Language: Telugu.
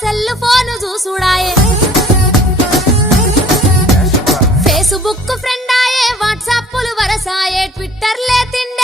సెల్ ఫోన్ చూసుడాయే. ఫేస్బుక్ ఫ్రెండ్ ఆయే వాట్సాప్లు వరసాయే ట్విట్టర్లే తిండి